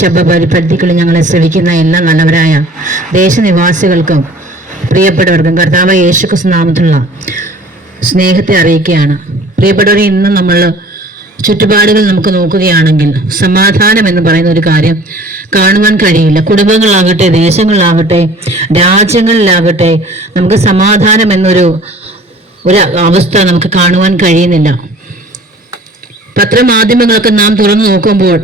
ശബ്ദപരിധികളിൽ ഞങ്ങളെ ശ്രവിക്കുന്ന എല്ലാ നല്ലവരായ ദേശനിവാസികൾക്കും പ്രിയപ്പെട്ടവർക്കും കർത്താവ് യേശുക്രിസ്തു നാമത്തിലുള്ള സ്നേഹത്തെ അറിയിക്കുകയാണ്. പ്രിയപ്പെട്ടവരെ, ഇന്ന് നമ്മൾ ചുറ്റുപാടുകൾ നമുക്ക് നോക്കുകയാണെങ്കിൽ സമാധാനം എന്ന് പറയുന്ന ഒരു കാര്യം കാണുവാൻ കഴിയില്ല. കുടുംബങ്ങളാകട്ടെ, ദേശങ്ങളിലാകട്ടെ, രാജ്യങ്ങളിലാകട്ടെ നമുക്ക് സമാധാനം എന്നൊരു അവസ്ഥ നമുക്ക് കാണുവാൻ കഴിയുന്നില്ല. പത്രമാധ്യമങ്ങളൊക്കെ നാം തുറന്നു നോക്കുമ്പോൾ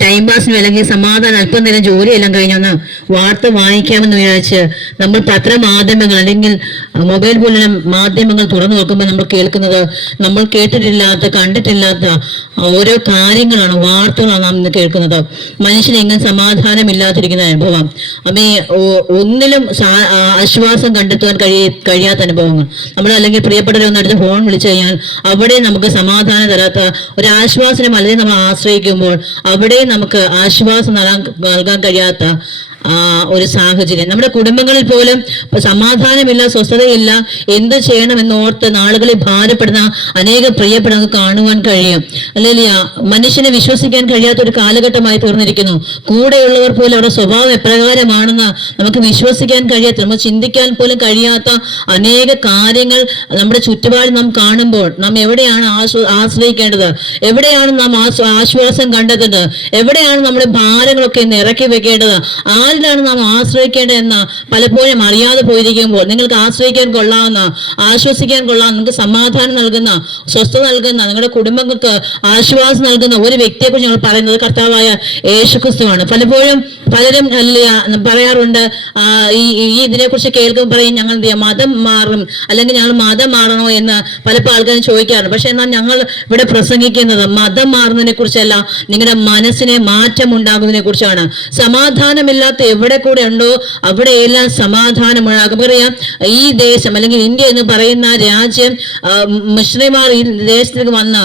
ടൈം പാസിന് അല്ലെങ്കിൽ സമാധാനം അല്പം നേരം ജോലിയെല്ലാം കഴിഞ്ഞൊന്ന് വാർത്ത വായിക്കാമെന്ന് വിചാരിച്ച് നമ്മൾ പത്രമാധ്യമങ്ങൾ അല്ലെങ്കിൽ മൊബൈൽ പോലുള്ള മാധ്യമങ്ങൾ തുറന്നു നോക്കുമ്പോൾ നമ്മൾ കേൾക്കുന്നത് നമ്മൾ കേട്ടിട്ടില്ലാത്ത കണ്ടിട്ടില്ലാത്ത ഓരോ കാര്യങ്ങളാണ്, വാർത്തകളാണ് നാം ഇന്ന് കേൾക്കുന്നത്. മനുഷ്യന് എങ്ങനെ സമാധാനമില്ലാതിരിക്കുന്ന അനുഭവം, ഒന്നിലും ആശ്വാസം കണ്ടെത്തുവാൻ കഴിയാത്ത അനുഭവങ്ങൾ. നമ്മൾ അല്ലെങ്കിൽ പ്രിയപ്പെട്ടവരൊന്നും അടുത്ത് ഫോൺ വിളിച്ചു കഴിഞ്ഞാൽ അവിടെ നമുക്ക് സമാധാനം തരാത്ത ഒരു ആശ്വാസനം അല്ലെങ്കിൽ നമ്മൾ ആശ്രയിക്കുമ്പോൾ അവിടെ നമുക്ക് ആശ്വാസം നൽകാൻ കഴിയാത്ത ഒരു സാഹചര്യം. നമ്മുടെ കുടുംബങ്ങളിൽ പോലും സമാധാനമില്ല, സ്വസ്ഥതയില്ല. എന്ത് ചെയ്യണമെന്ന് ഓർത്ത് നാളുകളിൽ ഭാരപ്പെടുന്ന അനേക പ്രിയപ്പെടുന്നത് കാണുവാൻ കഴിയും. അല്ലെങ്കിൽ മനുഷ്യനെ വിശ്വസിക്കാൻ കഴിയാത്ത ഒരു കാലഘട്ടമായി തീർന്നിരിക്കുന്നു. കൂടെയുള്ളവർ പോലും അവരുടെ സ്വഭാവം എപ്രകാരമാണെന്ന് നമുക്ക് വിശ്വസിക്കാൻ കഴിയാത്ത, നമുക്ക് ചിന്തിക്കാൻ പോലും കഴിയാത്ത അനേക കാര്യങ്ങൾ നമ്മുടെ ചുറ്റുപാട് നാം കാണുമ്പോൾ നാം എവിടെയാണ് ആശ്രയിക്കേണ്ടത്, എവിടെയാണ് നാം ആശ്വാസം കണ്ടെത്തുന്നത്, എവിടെയാണ് നമ്മുടെ ഭാരങ്ങളൊക്കെ ഇറക്കി വെക്കേണ്ടത്, ആരിലാണ് നാം ആശ്രയിക്കേണ്ടതെന്ന് പലപ്പോഴും അറിയാതെ പോയിരിക്കുമ്പോൾ നിങ്ങൾക്ക് ആശ്രയിക്കാൻ കൊള്ളാവുന്ന, ആശ്വസിക്കാൻ കൊള്ളാവുന്ന, നിങ്ങൾക്ക് സമാധാനം നൽകുന്ന, സ്വസ്ഥത നൽകുന്ന, നിങ്ങളുടെ കുടുംബങ്ങൾക്ക് ആശ്വാസം നൽകുന്ന ഒരു വ്യക്തിയെക്കുറിച്ച് ഞങ്ങൾ പറയുന്നത് കർത്താവായ യേശുക്രിസ്തുവാണ്. പലപ്പോഴും പലരും പറയാറുണ്ട്, ഈ ഇതിനെക്കുറിച്ച് കേൾക്കുമ്പോൾ പറയും ഞങ്ങൾ മതം മാറും അല്ലെങ്കിൽ ഞങ്ങൾ മതം മാറണോ എന്ന് പലപ്പോൾ ആൾക്കാരും ചോദിക്കാറുണ്ട്. പക്ഷെ എന്നാൽ ഞങ്ങൾ ഇവിടെ പ്രസംഗിക്കുന്നത് മതം മാറുന്നതിനെ കുറിച്ചല്ല, നിങ്ങളുടെ മനസ്സിനെ മാറ്റം ഉണ്ടാകുന്നതിനെ കുറിച്ചാണ്. സമാധാനമില്ലാത്ത എവിടെ കൂടെ ഉണ്ടോ അവിടെയെല്ലാം സമാധാനമുണ്ടാകും. അറിയാം, ഈ ദേശം അല്ലെങ്കിൽ ഇന്ത്യ എന്ന് പറയുന്ന രാജ്യം മുസ്ലിംമാർ ഈ ദേശത്തേക്ക് വന്ന്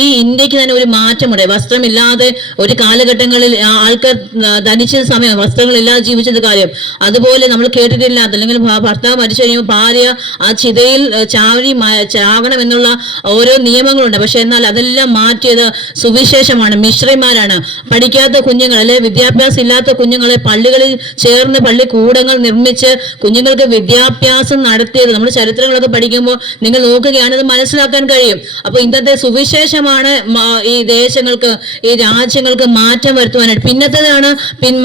ഈ ഇന്ത്യക്ക് തന്നെ ഒരു മാറ്റമുണ്ട്. വസ്ത്രമില്ലാതെ ഒരു കാലഘട്ടങ്ങളിൽ ആൾക്കാർ ധനിച്ച സമയം വസ്ത്രങ്ങളില്ലാതെ ജീവിച്ചത് കാര്യം. അതുപോലെ നമ്മൾ കേട്ടിട്ടില്ലാത്ത അല്ലെങ്കിൽ ഭർത്താവ് മരിച്ചു കഴിയുമ്പോൾ ഭാര്യ ആ ചിതയിൽ ചാകണം എന്നുള്ള ഓരോ നിയമങ്ങളുണ്ട്. പക്ഷെ എന്നാൽ അതെല്ലാം മാറ്റിയത് സുവിശേഷമാണ്, മിശ്രന്മാരാണ്. പഠിക്കാത്ത കുഞ്ഞുങ്ങൾ അല്ലെ വിദ്യാഭ്യാസം ഇല്ലാത്ത കുഞ്ഞുങ്ങളെ പള്ളികളിൽ ചേർന്ന് പള്ളിക്കൂടങ്ങൾ നിർമ്മിച്ച് കുഞ്ഞുങ്ങൾക്ക് വിദ്യാഭ്യാസം നടത്തിയത് നമ്മുടെ ചരിത്രങ്ങളൊക്കെ പഠിക്കുമ്പോൾ നിങ്ങൾ നോക്കുകയാണത് മനസ്സിലാക്കാൻ കഴിയും. അപ്പൊ ഇന്നത്തെ സുവിശേഷമാണ് ഈ ദേശങ്ങൾക്ക്, ഈ രാജ്യങ്ങൾക്ക് മാറ്റം വരുത്തുവാനായിട്ട്. പിന്നത്തേതാണ്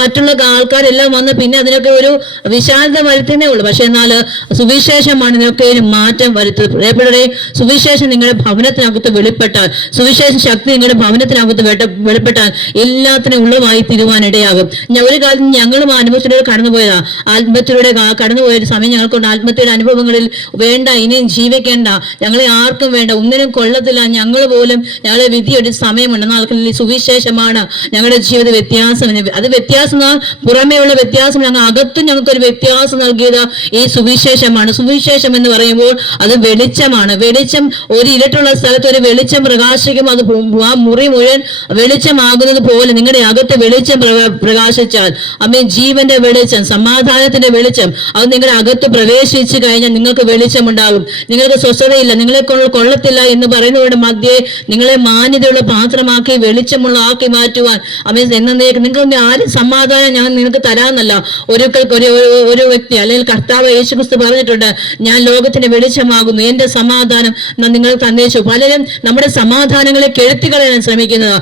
മറ്റുള്ള ആൾക്കാരെല്ലാം വന്ന് പിന്നെ അതിനൊക്കെ ഒരു വിശാലത വരുത്തുന്നേ ഉള്ളൂ. പക്ഷെ എന്നാൽ സുവിശേഷമാണ് ഇതിനൊക്കെ മാറ്റം വരുത്തുന്നത്. സുവിശേഷം നിങ്ങളുടെ ഭവനത്തിനകത്ത് വെളിപ്പെട്ടാൽ, സുവിശേഷ ശക്തി നിങ്ങളുടെ ഭവനത്തിനകത്ത് വെളിപ്പെട്ടാൽ എല്ലാത്തിനും ഉള്ളതായി തീരുവാനിടയാകും. ഒരു കാലത്ത് ഞങ്ങളും ആത്മഹത്യയിലൂടെ കടന്നുപോയതാ. ആത്മഹത്യയിലൂടെ കടന്നുപോയ സമയം ഞങ്ങൾക്കുണ്ട്. ആത്മഹത്യയുടെ അനുഭവങ്ങളിൽ വേണ്ട, ഇനിയും ജീവിക്കേണ്ട, ഞങ്ങളെ ആർക്കും വേണ്ട, ഒന്നിനും കൊള്ളത്തില്ല, ഞങ്ങൾ പോലും ഞങ്ങളെ വിധിയൊരു സമയമുണ്ട്. എന്നാൽ സുവിശേഷമാണ് ഞങ്ങളുടെ ജീവിത വ്യത്യാസം. അത് വ്യത്യാസം പുറമേയുള്ള വ്യത്യാസം, ഞങ്ങൾ അകത്തും ഞങ്ങൾക്കൊരു വ്യത്യാസം നൽകിയത് ഈ സുവിശേഷമാണ്. സുവിശേഷം എന്ന് പറയുമ്പോൾ അത് വെളിച്ചമാണ്. വെളിച്ചം ഒരു ഇരുട്ടുള്ള സ്ഥലത്ത് ഒരു വെളിച്ചം പ്രകാശിക്കും. അത് ആ മുറി മുഴുവൻ വെളിച്ചമാകുന്നത് പോലെ നിങ്ങളുടെ അകത്ത് വെളിച്ചം പ്രകാശിച്ചാൽ ജീവന്റെ വെളിച്ചം, സമാധാനത്തിന്റെ വെളിച്ചം അത് നിങ്ങളുടെ അകത്ത് പ്രവേശിച്ചു കഴിഞ്ഞാൽ നിങ്ങൾക്ക് വെളിച്ചമുണ്ടാകും. നിങ്ങൾക്ക് സ്വസ്ഥതയില്ല, നിങ്ങളെ കൊള്ളത്തില്ല എന്ന് പറയുന്നവരുടെ മധ്യേ നിങ്ങളെ മാന്യതയുള്ള പാത്രമാക്കി വെളിച്ചമുള്ള ആക്കി മാറ്റുവാൻ നിങ്ങൾക്ക് ആരും സമാധാനം ഞാൻ നിനക്ക് തരാമെന്നല്ല ഒരു വ്യക്തി അല്ലെങ്കിൽ കർത്താവ് യേശുക്രിസ്തു പറഞ്ഞിട്ടുണ്ട്, ഞാൻ ലോകത്തിന്റെ വെളിച്ചമാകുന്നു, എന്റെ സമാധാനം നിങ്ങൾ തന്നേച്ചു. പലരും നമ്മുടെ സമാധാനങ്ങളെ കെടുത്തിക്കളയാൻ ശ്രമിക്കുന്നത്.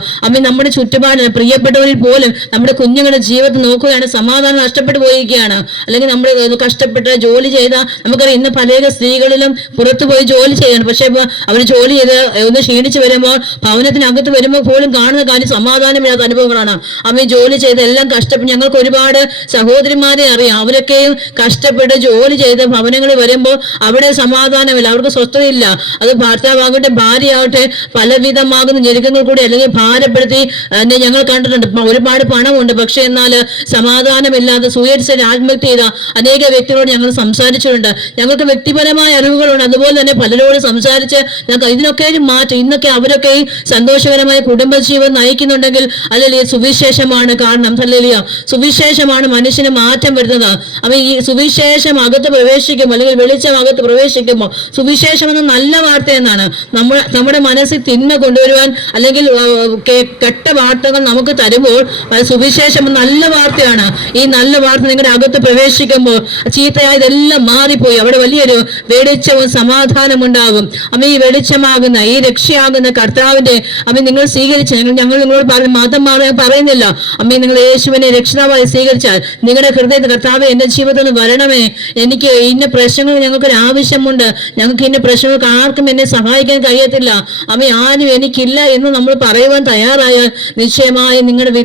നമ്മുടെ ചുറ്റുപാടിന് പ്രിയപ്പെട്ടവരിൽ പോലും നമ്മുടെ കുഞ്ഞുങ്ങളുടെ ജീവിതത്തിൽ നോക്കുകയാണ്, സമാധാനം നഷ്ടപ്പെട്ടു പോയിരിക്കുകയാണ്. അല്ലെങ്കിൽ നമ്മൾ കഷ്ടപ്പെട്ട് ജോലി ചെയ്ത നമുക്കറിയാം, ഇന്ന് പല സ്ത്രീകളിലും പുറത്തു പോയി ജോലി ചെയ്യണം. പക്ഷെ അവർ ജോലി ചെയ്ത് ഒന്ന് ക്ഷീണിച്ച് വരുമ്പോൾ ഭവനത്തിനകത്ത് വരുമ്പോൾ പോലും കാണുന്ന കാര്യം സമാധാനമില്ലാത്ത അനുഭവങ്ങളാണ്. ജോലി ചെയ്ത് എല്ലാം കഷ്ടപ്പെട്ട്, ഞങ്ങൾക്ക് ഒരുപാട് സഹോദരിമാരെ അറിയാം, അവരൊക്കെയും കഷ്ടപ്പെട്ട് ജോലി ചെയ്ത് ഭവനങ്ങളിൽ വരുമ്പോൾ അവിടെ സമാധാനമില്ല, അവർക്ക് സ്വസ്ഥതയില്ല. അത് ഭർത്താവാകട്ടെ ഭാര്യയാകട്ടെ പലവിധമാകുന്ന ഞെരുക്കങ്ങൾ കൂടി അല്ലെങ്കിൽ ഭാരപ്പെടുത്തി ഞങ്ങൾ കണ്ടിട്ടുണ്ട്. ഒരുപാട് പണമുണ്ട്, പക്ഷെ എന്നാൽ സമാധാനമില്ലാതെ സൂയിസൈഡ് ആത്മഹത്യ ചെയ്ത അനേക വ്യക്തികളോട് ഞങ്ങൾ സംസാരിച്ചിട്ടുണ്ട്. ഞങ്ങൾക്ക് വ്യക്തിപരമായ അറിവുകളുണ്ട്. അതുപോലെ തന്നെ പലരോട് സംസാരിച്ച് ഞങ്ങൾക്ക് ഇതിനൊക്കെ മാറ്റം. ഇന്നൊക്കെ അവരൊക്കെ സന്തോഷകരമായ കുടുംബജീവൻ നയിക്കുന്നുണ്ടെങ്കിൽ അല്ലെങ്കിൽ സുവിശേഷമാണ് കാണുന്നത്. കാണണം. ഹല്ലേലൂയ. സുവിശേഷമാണ് മനുഷ്യന് മാറ്റം വരുന്നത്. അവൻ ഈ സുവിശേഷം അകത്ത് പ്രവേശിക്കുമ്പോൾ അല്ലെങ്കിൽ വെളിച്ചം അകത്ത് പ്രവേശിക്കുമ്പോൾ സുവിശേഷം എന്ന നല്ല വാർത്ത എന്നാണ്. നമ്മുടെ മനസ്സിൽ തിന്മ കൊണ്ടുവരുവാൻ അല്ലെങ്കിൽ കെട്ട വാർത്തകൾ നമുക്ക് തരുമ്പോൾ സുവിശേഷം നല്ല വാർത്തയാണ്. ഈ നല്ല വാർത്ത നിങ്ങളുടെ അകത്ത് പ്രവേശിക്കുമ്പോൾ ചീത്തയായതെല്ലാം മാറിപ്പോയി അവിടെ വലിയൊരു വെളിച്ചവും സമാധാനം ഉണ്ടാകും. അമ്മ ഈ വെളിച്ചമാകുന്ന ഈ രക്ഷയാകുന്ന കർത്താവിന്റെ അമ്മ നിങ്ങൾ സ്വീകരിച്ച് ഞങ്ങൾ നിങ്ങളോട് മതം മാറാൻ പറയുന്നില്ല. അമ്മ നിങ്ങൾ യേശുവിനെ രക്ഷിതാവായി സ്വീകരിച്ചാൽ നിങ്ങളുടെ ഹൃദയത്തിൽ കർത്താവ് എന്റെ ജീവിതത്തിൽ നിന്ന് വരണമേ, എനിക്ക് ഇന്ന പ്രശ്നങ്ങൾ ഞങ്ങൾക്കൊരു ആവശ്യമുണ്ട്, ഞങ്ങൾക്ക് ഇന്ന പ്രശ്നങ്ങൾക്ക് ആർക്കും എന്നെ സഹായിക്കാൻ കഴിയത്തില്ല, അമ്മ ആരും എനിക്കില്ല എന്ന് നമ്മൾ പറയുവാൻ തയ്യാറായാൽ നിശ്ചയമായി നിങ്ങളുടെ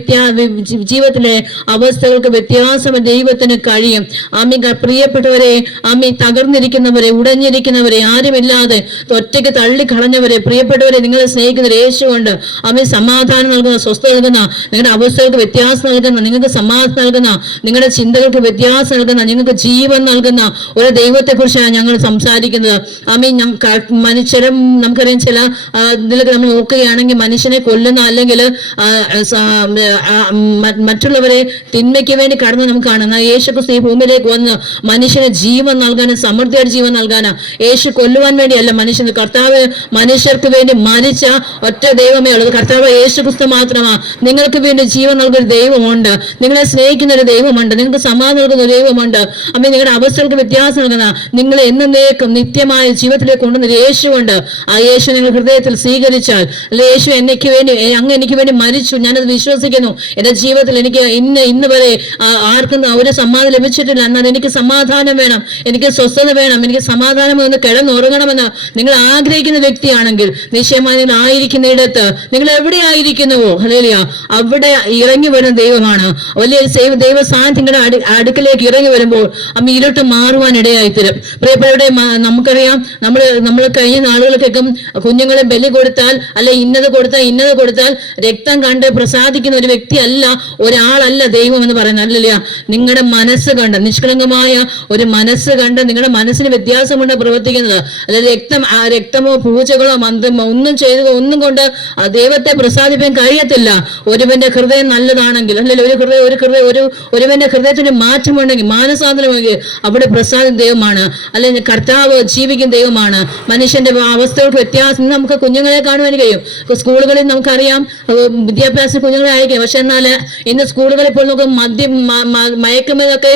ജീവിതത്തിലെ അവസ്ഥകൾക്ക് വ്യത്യാസം ദൈവത്തിന് കഴിയും. ആമി പ്രിയപ്പെട്ടവരെ, ആമി തകർന്നിരിക്കുന്നവരെ, ഉടഞ്ഞിരിക്കുന്നവരെ, ആരുമില്ലാതെ ഒറ്റയ്ക്ക് തള്ളിക്കളഞ്ഞവരെ, പ്രിയപ്പെട്ടവരെ നിങ്ങളെ സ്നേഹിക്കുന്നവരെ യേശുകൊണ്ട് ആമി സമാധാനം നൽകുന്ന, സ്വസ്ഥത നൽകുന്ന, നിങ്ങളുടെ അവസ്ഥകൾക്ക് വ്യത്യാസം നൽകുന്ന, നിങ്ങൾക്ക് സമാധാനം നൽകുന്ന, നിങ്ങളുടെ ചിന്തകൾക്ക് വ്യത്യാസം നൽകുന്ന, നിങ്ങൾക്ക് ജീവൻ നൽകുന്ന ഒരു ദൈവത്തെ കുറിച്ചാണ് ഞങ്ങൾ സംസാരിക്കുന്നത്. ആമി മനുഷ്യരും നമുക്കറിയാം ചില ഇതിലൊക്കെ നമ്മൾ നോക്കുകയാണെങ്കിൽ മനുഷ്യനെ കൊല്ലുന്ന അല്ലെങ്കിൽ മറ്റുള്ളവരെ തിന്മയ്ക്ക് വേണ്ടി കടന്ന് നമുക്ക് കാണുന്ന യേശുക്രിസ്തു ഈ ഭൂമിയിലേക്ക് വന്ന് മനുഷ്യന് ജീവൻ നൽകാനും സമൃദ്ധിയായിട്ട് ജീവൻ നൽകാനും, യേശു കൊല്ലുവാൻ വേണ്ടിയല്ല മനുഷ്യന്, കർത്താവ് മനുഷ്യർക്ക് വേണ്ടി മരിച്ച ഒറ്റ ദൈവമേ ഉള്ളത് കർത്താവ് യേശുക്രിസ്തു മാത്രമാണ്. നിങ്ങൾക്ക് വേണ്ടി ജീവൻ നൽകുന്ന ദൈവമുണ്ട്, നിങ്ങളെ സ്നേഹിക്കുന്ന ഒരു ദൈവമുണ്ട്, നിങ്ങൾക്ക് സമാധാനം നൽകുന്ന ഒരു ദൈവമുണ്ട്. അമ്മ നിങ്ങളുടെ അവസ്ഥകൾക്ക് വ്യത്യാസം നൽകുന്ന, നിങ്ങളെ എന്നേക്കും നിത്യമായ ജീവിതത്തിലേക്ക് കൊണ്ടുവന്ന യേശുണ്ട്. ആ യേശു നിങ്ങൾ ഹൃദയത്തിൽ സ്വീകരിച്ചാൽ, അല്ലെ യേശു എനിക്ക് വേണ്ടി മരിച്ചു, ഞാനത് വിശ്വസിക്കുന്നു, എന്റെ ജീവിതത്തിൽ എനിക്ക് ഇന്ന് വരെ ആർക്കും ഒരു സമാധാനം ലഭിച്ചിട്ടില്ല, എന്നാൽ എനിക്ക് സമാധാനം വേണം, എനിക്ക് സ്വസ്ഥത വേണം, എനിക്ക് സമാധാനം ഒന്ന് കിടന്നുറങ്ങണമെന്ന് നിങ്ങൾ ആഗ്രഹിക്കുന്ന വ്യക്തിയാണെങ്കിൽ നിശ്ചയമായി നിങ്ങൾ ആയിരിക്കുന്നിടത്ത്, നിങ്ങൾ എവിടെ ആയിരിക്കുന്നുവോ ഹല്ലേലൂയ അവിടെ ഇറങ്ങി വരുന്ന ദൈവമാണ്. വലിയ ദൈവ സാന്നിധ്യം നിങ്ങളുടെ അടുക്കലേക്ക് ഇറങ്ങി വരുമ്പോൾ അമ്മ ഇരുട്ട് മാറുവാൻ ഇടയായിത്തരും. പ്രിയപ്പെട്ടവരുടെ നമുക്കറിയാം, നമ്മൾ കഴിഞ്ഞ നാളുകൾക്കൊക്കെ കുഞ്ഞുങ്ങളെ ബലി കൊടുത്താൽ അല്ലെ ഇന്നത് കൊടുത്താൽ രക്തം കണ്ട് പ്രസാദിക്കുന്ന ഒരു വ്യക്തിയല്ല, ഒരാളല്ല ദൈവം എന്ന് പറയുന്നത്. അല്ലല്ല, നിങ്ങളുടെ മനസ്സ് കണ്ട്, നിഷ്കളങ്കമായ ഒരു മനസ്സ് കണ്ട്, നിങ്ങളുടെ മനസ്സിന് വ്യത്യാസമുണ്ട് പ്രവർത്തിക്കുന്നത്. അല്ലാതെ രക്തമോ പൂജകളോ മന്ത്രമോ ഒന്നും കൊണ്ട് ദൈവത്തെ പ്രസാദിപ്പിക്കാൻ കഴിയത്തില്ല. ഒരുവന്റെ ഹൃദയം നല്ലതാണെങ്കിൽ, അല്ലെങ്കിൽ ഒരുവന്റെ ഹൃദയത്തിന് മാറ്റമുണ്ടെങ്കിൽ, മാനസാന്തരമെങ്കിൽ അവിടെ പ്രസാദം ദൈവമാണ്. അല്ലെങ്കിൽ കർത്താവ് ജീവിക്കുന്ന ദൈവമാണ്. മനുഷ്യന്റെ അവസ്ഥകൾക്ക് വ്യത്യാസം നമുക്ക് കുഞ്ഞുങ്ങളെ കാണുവാൻ കഴിയും. സ്കൂളുകളിൽ നമുക്കറിയാം വിദ്യാഭ്യാസ കുഞ്ഞുങ്ങളെ അയക്കും. പക്ഷെ എന്നാൽ ഇന്ന് സ്കൂളുകളിൽ ഇപ്പോൾ നമുക്ക് മയക്കുമതൊക്കെ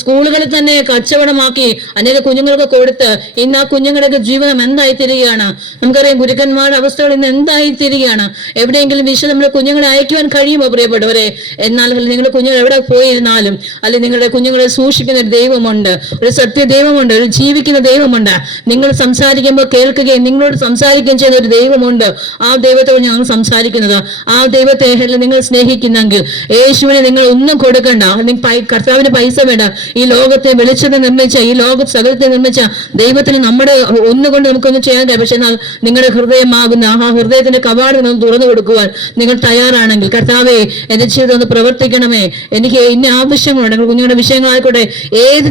സ്കൂളുകളിൽ തന്നെ കച്ചവടമാക്കി അനേക കുഞ്ഞുങ്ങൾക്ക് കൊടുത്ത് ഇന്ന് ആ കുഞ്ഞുങ്ങളുടെ ജീവിതം എന്തായിത്തീരുകയാണ്. നമുക്കറിയാം ഗുരുക്കന്മാരുടെ അവസ്ഥകൾ ഇന്ന് എന്തായിത്തീരുകയാണ്. എവിടെയെങ്കിലും നമ്മുടെ കുഞ്ഞുങ്ങളെ അയക്കുവാൻ കഴിയുമോ പ്രിയപ്പെട്ടവരെ? എന്നാൽ നിങ്ങളുടെ കുഞ്ഞുങ്ങൾ എവിടെ പോയിരുന്നാലും അല്ലെങ്കിൽ നിങ്ങളുടെ കുഞ്ഞുങ്ങളെ സൂക്ഷിക്കുന്ന ഒരു ദൈവമുണ്ട്, ഒരു സത്യ ദൈവമുണ്ട്, ഒരു ജീവിക്കുന്ന ദൈവമുണ്ട്. നിങ്ങൾ സംസാരിക്കുമ്പോൾ കേൾക്കുകയും നിങ്ങളോട് സംസാരിക്കുകയും ചെയ്യുന്ന ഒരു ദൈവമുണ്ട്. ആ ദൈവത്തോട് ഞങ്ങൾ സംസാരിക്കുന്നത്. ആ ദൈവത്തെ നിങ്ങൾ സ്നേഹിക്കുന്നെങ്കിൽ യേശുവിനെ നിങ്ങൾ ഒന്നും കൊടുക്കണ്ട, കർത്താവിന് പൈസ വേണ്ട. ഈ ലോകത്തെ വെളിച്ചത്തെ നിർമ്മിച്ച, ഈ ലോക സകലത്തെ നിർമ്മിച്ച ദൈവത്തിന് നമ്മുടെ ഒന്നുകൊണ്ട് നമുക്കൊന്നും ചെയ്യാൻ കഴിയും. പക്ഷെ എന്നാൽ നിങ്ങളുടെ ഹൃദയമാകുന്ന ആ ഹൃദയത്തിന്റെ കവാടം തുറന്നു കൊടുക്കുവാൻ നിങ്ങൾ തയ്യാറാണെങ്കിൽ, കർത്താവെ എന്റെ ജീവിതം ഒന്ന് പ്രവർത്തിക്കണമേ, എനിക്ക് ഇന്ന ആവശ്യങ്ങളുണ്ട്, കുഞ്ഞുങ്ങളുടെ വിഷയങ്ങളായിക്കോട്ടെ,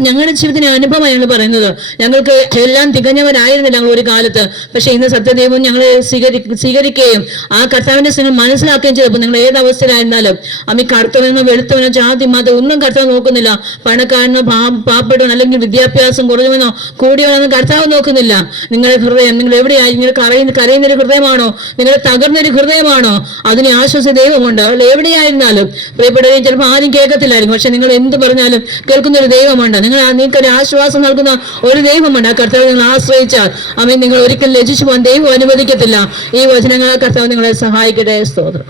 ഞങ്ങളുടെ ജീവിതത്തിന്റെ അനുഭവമാണ് ഞങ്ങൾ പറയുന്നത്. ഞങ്ങൾക്ക് എല്ലാം തികഞ്ഞവരായിരുന്നില്ല ഞങ്ങൾ ഒരു കാലത്ത്. പക്ഷെ ഇന്ന് സത്യദൈവം ഞങ്ങളെ സ്വീകരിക്കുകയും ആ കർത്താവിന്റെ സ്നേഹം മനസ്സിലാക്കുകയും ചെയ്തപ്പോൾ നിങ്ങൾ ഏത് അവസ്ഥയിലായിരുന്നാലും അമ്മ കറുത്തവനോ വെളുത്തവനോ ജാതി മതം ഒന്നും കർത്താവ് നോക്കുന്നില്ല. പണക്കാരനോ പാവപ്പെട്ടവനോ അല്ലെങ്കിൽ വിദ്യാഭ്യാസം കുറഞ്ഞവനോ കൂടിയവനൊന്നും കർത്താവ് നോക്കുന്നില്ല. നിങ്ങളുടെ ഹൃദയം നിങ്ങൾ എവിടെയായി, നിങ്ങൾ കരയുന്നൊരു ഹൃദയമാണോ, നിങ്ങളുടെ തകർന്നൊരു ഹൃദയമാണോ, അതിനെ ആശ്വസ ദൈവമുണ്ട്. അല്ല എവിടെയായിരുന്നാലും പ്രിയപ്പെട്ടവരെയും ചിലപ്പോൾ ആരും കേൾക്കത്തില്ലായിരിക്കും, പക്ഷെ നിങ്ങൾ എന്ത് പറഞ്ഞാലും കേൾക്കുന്ന ഒരു ദൈവമുണ്ട്. നിങ്ങൾക്കൊരു ആശ്വാസം നൽകുന്ന ഒരു ദൈവമുണ്ട്. ആ കർത്താവ് നിങ്ങൾ ആശ്രയിച്ചാൽ അവൻ നിങ്ങൾ ഒരിക്കലും ലജിച്ചു പോകാൻ ദൈവം അനുവദിക്കത്തില്ല. ഈ വചനങ്ങൾ കർത്താവ് നിങ്ങളെ സഹായിക്കട്ടെ. സ്തോത്രം.